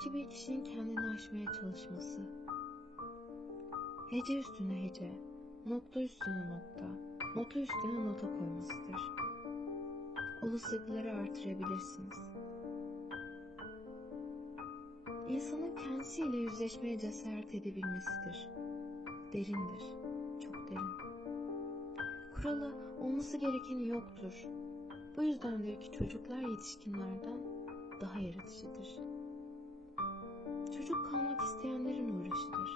Önce bir kişinin kendini aşmaya çalışması. Hece üstüne hece, nokta üstüne nokta, nota üstüne nota koymasıdır. Olasılıkları artırabilirsiniz. İnsanın kendisiyle yüzleşmeye cesaret edebilmesidir. Derindir, çok derin. Kuralı olması gerekeni yoktur. Bu yüzdendir ki çocuklar yetişkinlerden daha yaratıcıdır. Çocuk kalmak isteyenlerin uğraşıdır.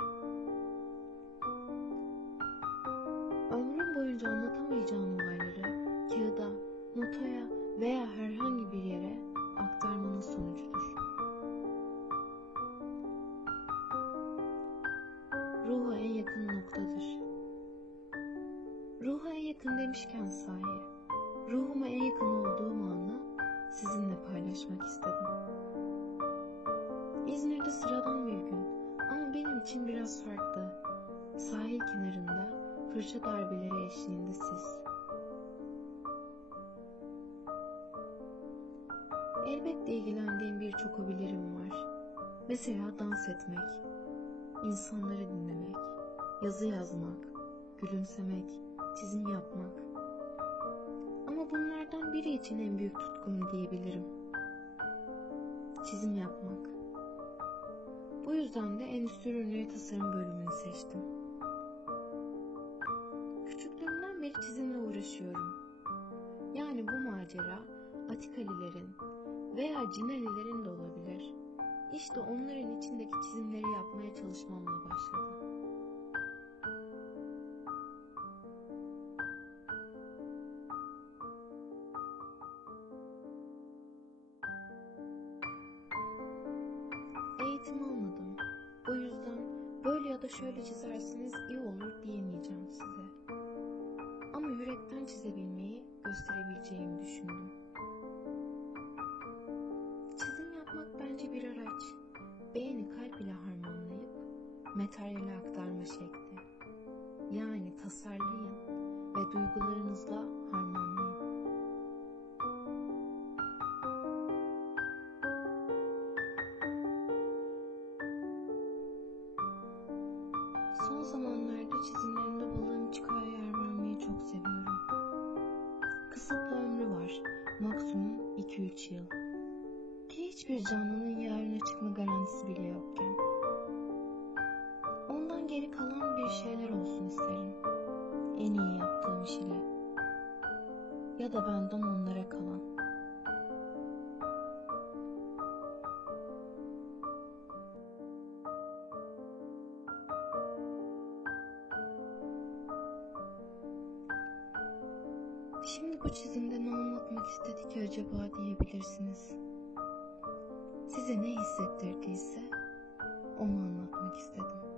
Ömrün boyunca anlatamayacağın olayları kağıda, notaya veya herhangi bir yere aktarmanın sonucudur. Ruha en yakın noktadır. Ruha en yakın demişken sahi, ruhuma en yakın olduğum anı sizinle paylaşmak istedim. Fırça darbeleri eşliğinde siz. Elbette ilgilendiğim birçok hobilerim var. Mesela dans etmek, insanları dinlemek, yazı yazmak, gülümsemek, çizim yapmak. Ama bunlardan biri için en büyük tutkum diyebilirim. Çizim yapmak. Bu yüzden de endüstri ürünleri tasarım bölümünü seçtim. Beri çizimle uğraşıyorum. Yani bu macera Atikalilerin veya Cinalilerin de olabilir. İşte onların içindeki çizimleri yapmaya çalışmamla başladı. Eğitim almadım. O yüzden böyle ya da şöyle çizerseniz iyi olur diyemeyeceğim size. Yürekten çizebilmeyi gösterebileceğimi düşündüm. Çizim yapmak bence bir araç. Beğeni kalp ile harmanlayıp materyale aktarma şekli. Yani tasarlayın ve duygularınızla harmanlayın. Son zamanlarda çizimlerimde balığın çıkaya yer vermeyi çok seviyorum. Kısıtlı ömrü var. Maksimum 2-3 yıl. Hiçbir canlının yarına çıkma garantisi bile yokken. Ondan geri kalan bir şeyler olsun isterim. En iyi yaptığım iş ile. Ya da benden onlara kalan. Bu çizimde ne anlatmak istedi ki acaba diyebilirsiniz. Size ne hissettirdiyse onu anlatmak istedim.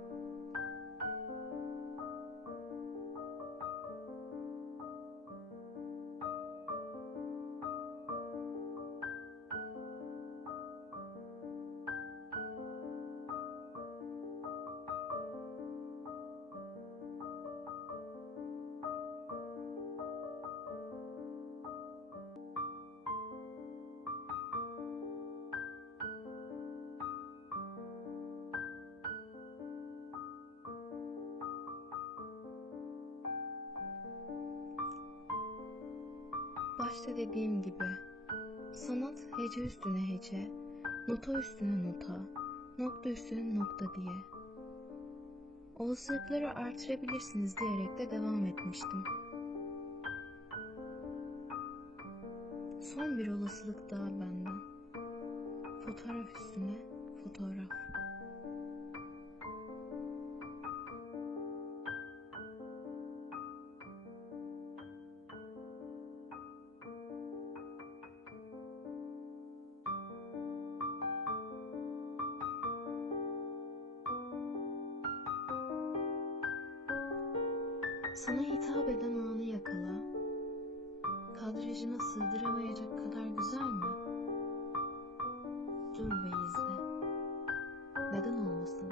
Başta dediğim gibi sanat hece üstüne hece, nota üstüne nota, nokta üstüne nokta diye. Olasılıkları artırabilirsiniz diyerek de devam etmiştim. Son bir olasılık daha benden. Fotoğraf üstüne fotoğraf. Sana hitap eden anı yakala. Kadrajına sığdıramayacak kadar güzel mi? Dur ve izle. Neden olmasın?